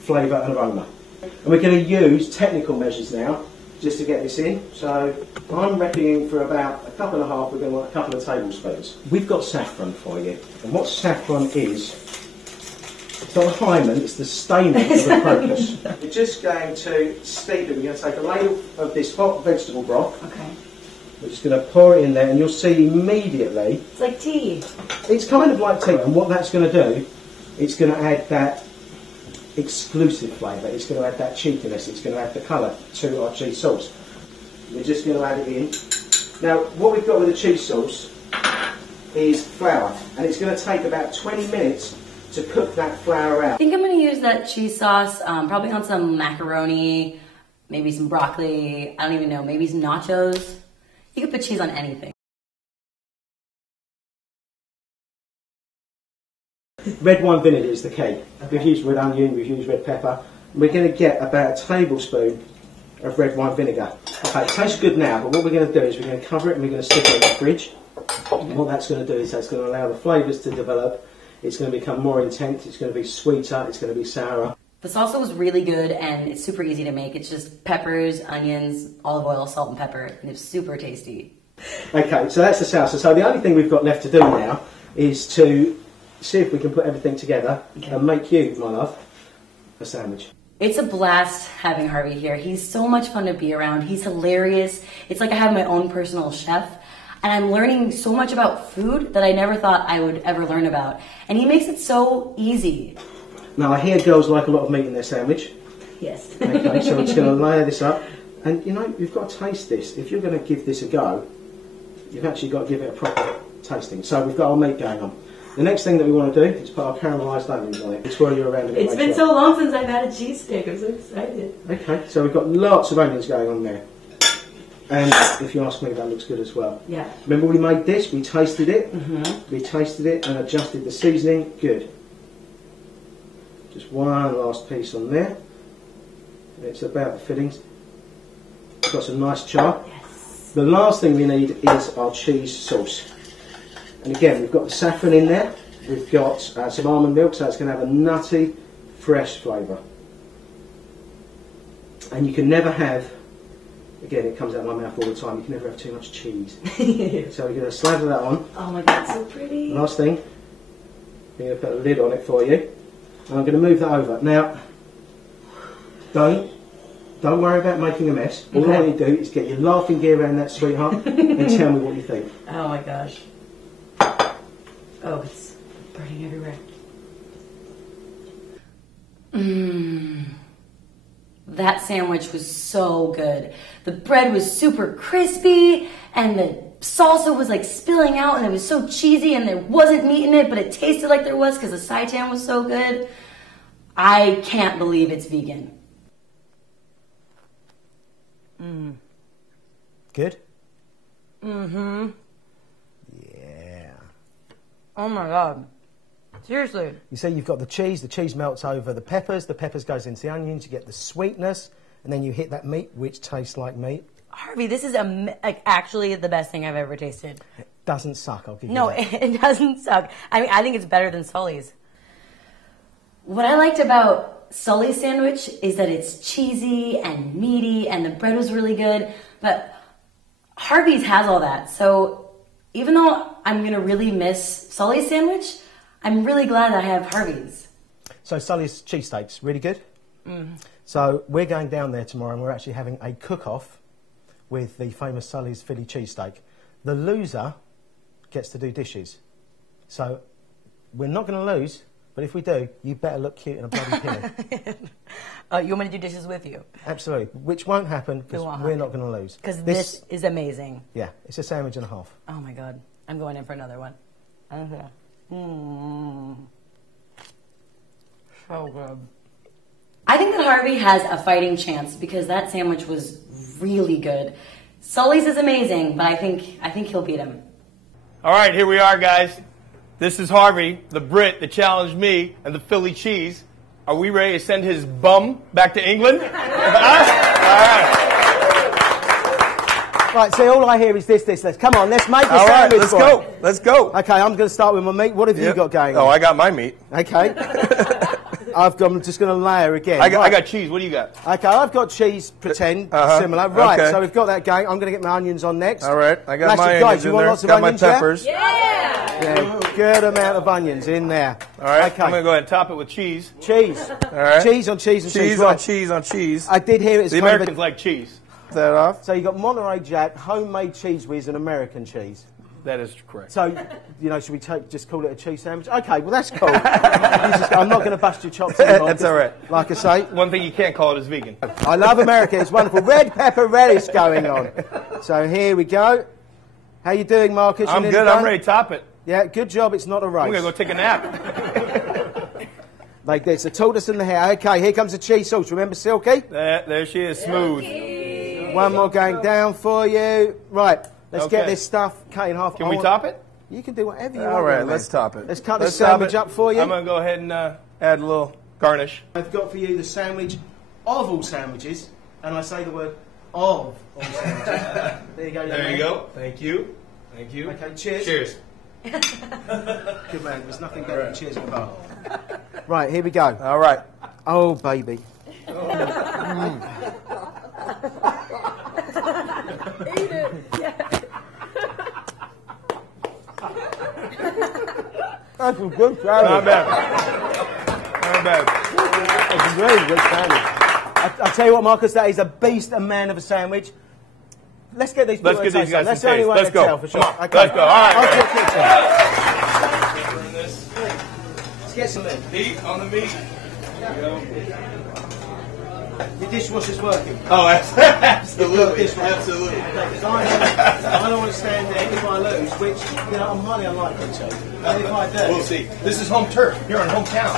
flavour and aroma. And we're going to use technical measures now just to get this in. So I'm reckoning for about a cup and a half, we're going to want a couple of tablespoons. We've got saffron for you. And what saffron is, it's not a hymen, it's the stamen of a crocus. We're just going to steep it. We're going to take a ladle of this hot vegetable broth. Okay. We're just going to pour it in there, and you'll see immediately. It's like tea. It's kind of like tea, and what that's going to do, it's going to add that exclusive flavour. It's going to add that cheekiness. It's going to add the colour to our cheese sauce. We're just going to add it in. Now, what we've got with the cheese sauce is flour, and it's going to take about 20 minutes to cook that flour out. I think I'm going to use that cheese sauce probably on some macaroni, maybe some broccoli, I don't even know, maybe some nachos. You can put cheese on anything. Red wine vinegar is the key. We've used red onion, we've used red pepper. We're going to get about a tablespoon of red wine vinegar. Okay, it tastes good now, but what we're going to do is we're going to cover it and we're going to stick it in the fridge. And what that's going to do is that's going to allow the flavours to develop. It's going to become more intense, it's going to be sweeter, it's going to be sourer. The salsa was really good and it's super easy to make. It's just peppers, onions, olive oil, salt and pepper, and it's super tasty. Okay, so that's the salsa. So the only thing we've got left to do now is to see if we can put everything together and make you, my love, a sandwich. It's a blast having Harvey here. He's so much fun to be around. He's hilarious. It's like I have my own personal chef. And I'm learning so much about food that I never thought I would ever learn about. And he makes it so easy. Now, I hear girls like a lot of meat in their sandwich. Yes. Okay, so we're just going to layer this up. And, you know, you've got to taste this. If you're going to give this a go, you've actually got to give it a proper tasting. So we've got our meat going on. The next thing that we want to do is put our caramelised onions on it. It's swirl you around a bit. It's been so long since I've had a cheesesteak. I'm so excited. Okay, so we've got lots of onions going on there. And if you ask me, that looks good as well. Yeah. Remember we made this, we tasted it. Mm-hmm. We tasted it and adjusted the seasoning. Good. Just one last piece on there. It's about the fillings. Got some nice char. Yes. The last thing we need is our cheese sauce. And again, we've got the saffron in there. We've got some almond milk, so it's going to have a nutty, fresh flavour. And you can never have, again, it comes out of my mouth all the time, you can never have too much cheese. So we're going to slather that on. Oh my God, so pretty. Last thing, I'm going to put a lid on it for you. And I'm going to move that over. Now, don't worry about making a mess. All I want you to do is get your laughing gear around that, sweetheart, and tell me what you think. Oh my gosh. Oh, it's burning everywhere. That sandwich was so good. The bread was super crispy and the salsa was like spilling out and it was so cheesy and there wasn't meat in it, but it tasted like there was because the seitan was so good. I can't believe it's vegan. Good? Mm-hmm. Yeah. Oh my God. Seriously. You see, you've got the cheese melts over the peppers goes into the onions, you get the sweetness, and then you hit that meat, which tastes like meat. Harvey, this is actually the best thing I've ever tasted. It doesn't suck, I'll give you No, that. it doesn't suck. I mean, I think it's better than Sully's. What I liked about Sully's sandwich is that it's cheesy and meaty and the bread was really good, but Harvey's has all that. So even though I'm going to really miss Sully's sandwich, I'm really glad that I have Harvey's. So Sully's cheesesteaks, really good? So we're going down there tomorrow and we're actually having a cook-off with the famous Sully's Philly cheesesteak. The loser gets to do dishes. So we're not going to lose, but if we do, you better look cute in a bloody pinny. You want me to do dishes with you? Absolutely, which won't happen because we're not going to lose. Because this is amazing. Yeah, it's a sandwich and a half. Oh my God, I'm going in for another one. Okay. So good. I think that Harvey has a fighting chance because that sandwich was really good. Sully's is amazing, but I think he'll beat him. All right, here we are, guys. This is Harvey, the Brit that challenged me and the Philly cheese. Are we ready to send his bum back to England? All right. Right, see, all I hear is this. Come on, let's make a All right, sandwich. let's go. Let's go. Okay, I'm going to start with my meat. What have you got going on? Oh, I got my meat. Okay. I'm just going to layer again. I got cheese. What do you got? Okay, I've got cheese, pretend, similar. Right, okay. So we've got that going. I'm going to get my onions on next. All right, I got my onions in there. Got my peppers. Yeah, good amount of onions in there. All right, okay. I'm going to go ahead and top it with cheese. Cheese. All right. Cheese on cheese and cheese. Cheese on cheese on cheese. I did hear it's the Americans like cheese. That off. So you got Monterey Jack, homemade cheese whiz, and American cheese. That is correct. So, should we just call it a cheese sandwich? Okay, well that's cool. I'm not going to bust your chops anymore. That's all right. Like I say. One thing you can't call it is vegan. I love America. It's wonderful. Red pepper relish going on. So here we go. How you doing, Marcus? I'm good. I'm ready to top it. Yeah, good job. It's not a race. I'm going to go take a nap. Like this. A tortoise in the hair. Okay, here comes the cheese sauce. Remember Silky? There she is, smooth. One more going down for you. Right, let's get this stuff cut in half. Can we top it? You can do whatever you want. All right, let's top it. Let's cut the sandwich up for you. I'm going to go ahead and add a little garnish. I've got for you the sandwich of all sandwiches, and I say the word of all sandwiches. There you go. There you go. Thank you. Thank you. Okay, cheers. Cheers. Good man. There's nothing better than cheers in the bar. Right, here we go. All right. Oh, baby. Eat it. Yeah. That's a good sandwich. Not bad. Not bad. It's a very good sandwich. I tell you what, Marcus, that is a beast and man of a sandwich. Let's get these people Let's get these guys That's some the only taste. way Let's to go. tell for sure. Okay. Let's go. All right. Let's get some meat on the meat. There you go. Your dishwasher's working. Oh, absolutely. Absolutely. I don't want to stand there if I lose, which, I'm highly unlikely to. And if I do... We'll see. This is home turf. You're in hometown.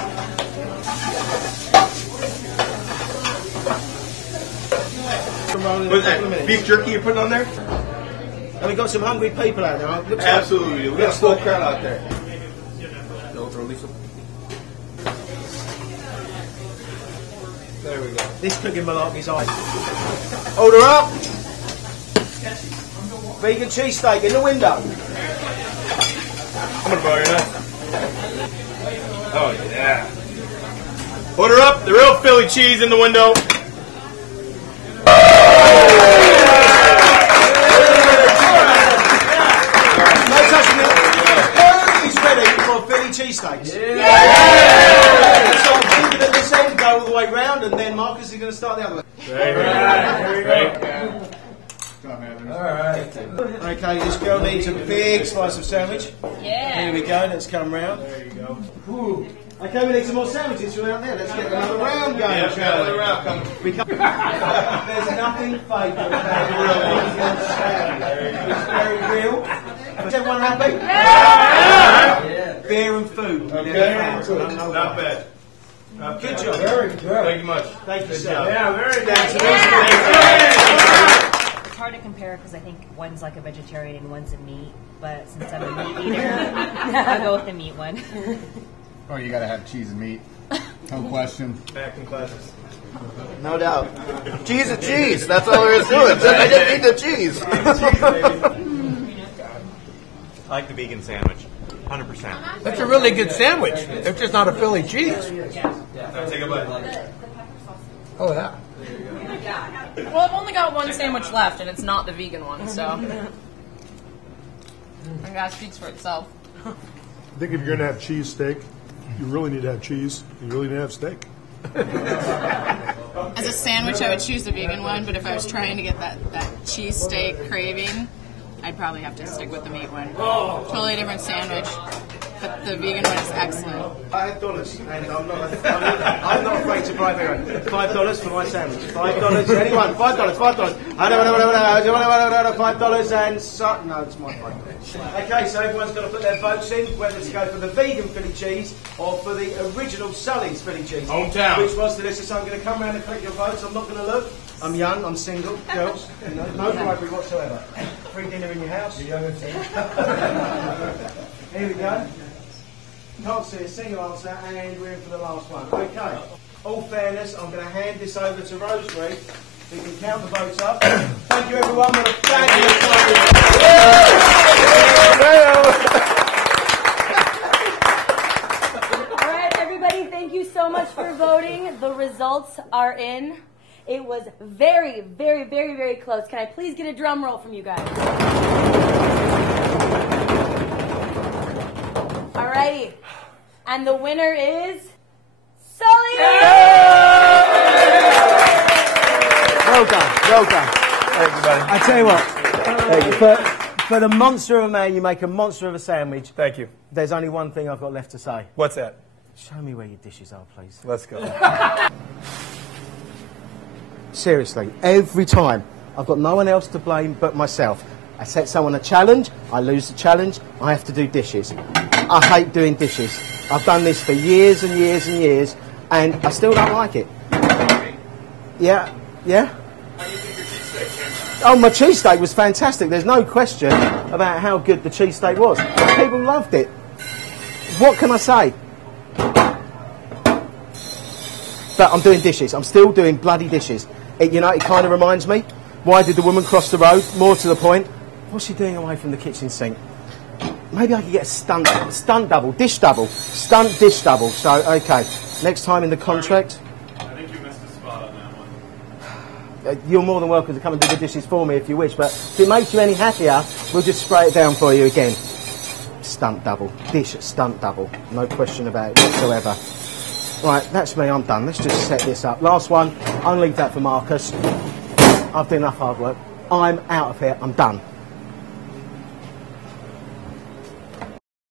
What's that? Beef jerky you're putting on there? And we've got some hungry people out there. Absolutely. We've got a full crowd out there. No, throw Lisa. There we go. This cooking malarkey's on. Hold her up. Vegan cheesesteak in the window. I'm gonna borrow your knife. Oh yeah. Hold her up. The real Philly cheese in the window. No touching it. He's ready for Philly cheesesteaks. So I'm thinking at this end, go all the way round, and then Marcus is going to start the other way. Alright. Okay, this girl needs a big slice of sandwich. Yeah. Here we go, let's come round. There you go. Ooh. Okay, we need some more sandwiches from out there. Let's get another round going. Yeah, another round coming. There's nothing fake about it. It's very real. Is everyone happy? Yeah! Beer and food. Okay. Not bad. Good job. Very good. Thank you much. Thank you, sir. Yeah, very good. It's hard to compare because I think one's like a vegetarian and one's a meat, but since I'm a meat eater, I'll go with the meat one. Oh, you gotta have cheese and meat. No question. Back in classes. No doubt. Cheese is cheese. That's all there is to it. I just need the cheese. I like the vegan sandwich. 100%. That's a really good sandwich. It's just not a Philly cheese. Now take a bite. Oh, yeah. Well, I've only got one sandwich left, and it's not the vegan one, so. And that speaks for itself. I think if you're going to have cheese steak, you really need to have cheese. You really need to have steak. As a sandwich, I would choose the vegan one, but if I was trying to get that cheese steak craving, I'd probably have to stick with the meat one. Totally different sandwich, but the vegan one is excellent. $5, and I'm not afraid to bribe anyone. $5 for my sandwich. $5, anyone? $5. $5 and so. No, it's my point. Okay, so everyone's got to put their votes in, whether to go for the vegan Philly cheese or for the original Sully's Philly cheese. Hometown. Which was delicious. So I'm going to come around and collect your votes. I'm not going to look. I'm young. I'm single. Girls, no bribery whatsoever. Free dinner in your house. You're young and single. Here we go. Can't see a single answer, and we're in for the last one. Okay. All fairness, I'm going to hand this over to Rosemary, who can count the votes up. Thank you, everyone. What a fabulous time. All right, everybody, thank you so much for voting. The results are in. It was very, very, very, very close. Can I please get a drum roll from you guys? Alrighty. And the winner is Sully! Well done, well done. Thank you, buddy. I tell you what, for the monster of a man, you make a monster of a sandwich. Thank you. There's only one thing I've got left to say. What's that? Show me where your dishes are, please. Let's go. Seriously, every time. I've got no one else to blame but myself. I set someone a challenge, I lose the challenge, I have to do dishes. I hate doing dishes. I've done this for years and years and years, and I still don't like it. Yeah? Yeah? Oh, my cheesesteak was fantastic. There's no question about how good the cheesesteak was. People loved it. What can I say? But I'm doing dishes. I'm still doing bloody dishes. It kind of reminds me, why did the woman cross the road? More to the point, what's she doing away from the kitchen sink? Maybe I could get a stunt double, dish double, stunt dish double. So, okay, next time in the contract... I think you missed a spot on that one. You're more than welcome to come and do the dishes for me if you wish, but if it makes you any happier, we'll just spray it down for you again. Stunt double, dish stunt double, no question about it whatsoever. Right, that's me, I'm done. Let's just set this up. Last one, I'll leave that for Marcus. I've done enough hard work. I'm out of here, I'm done.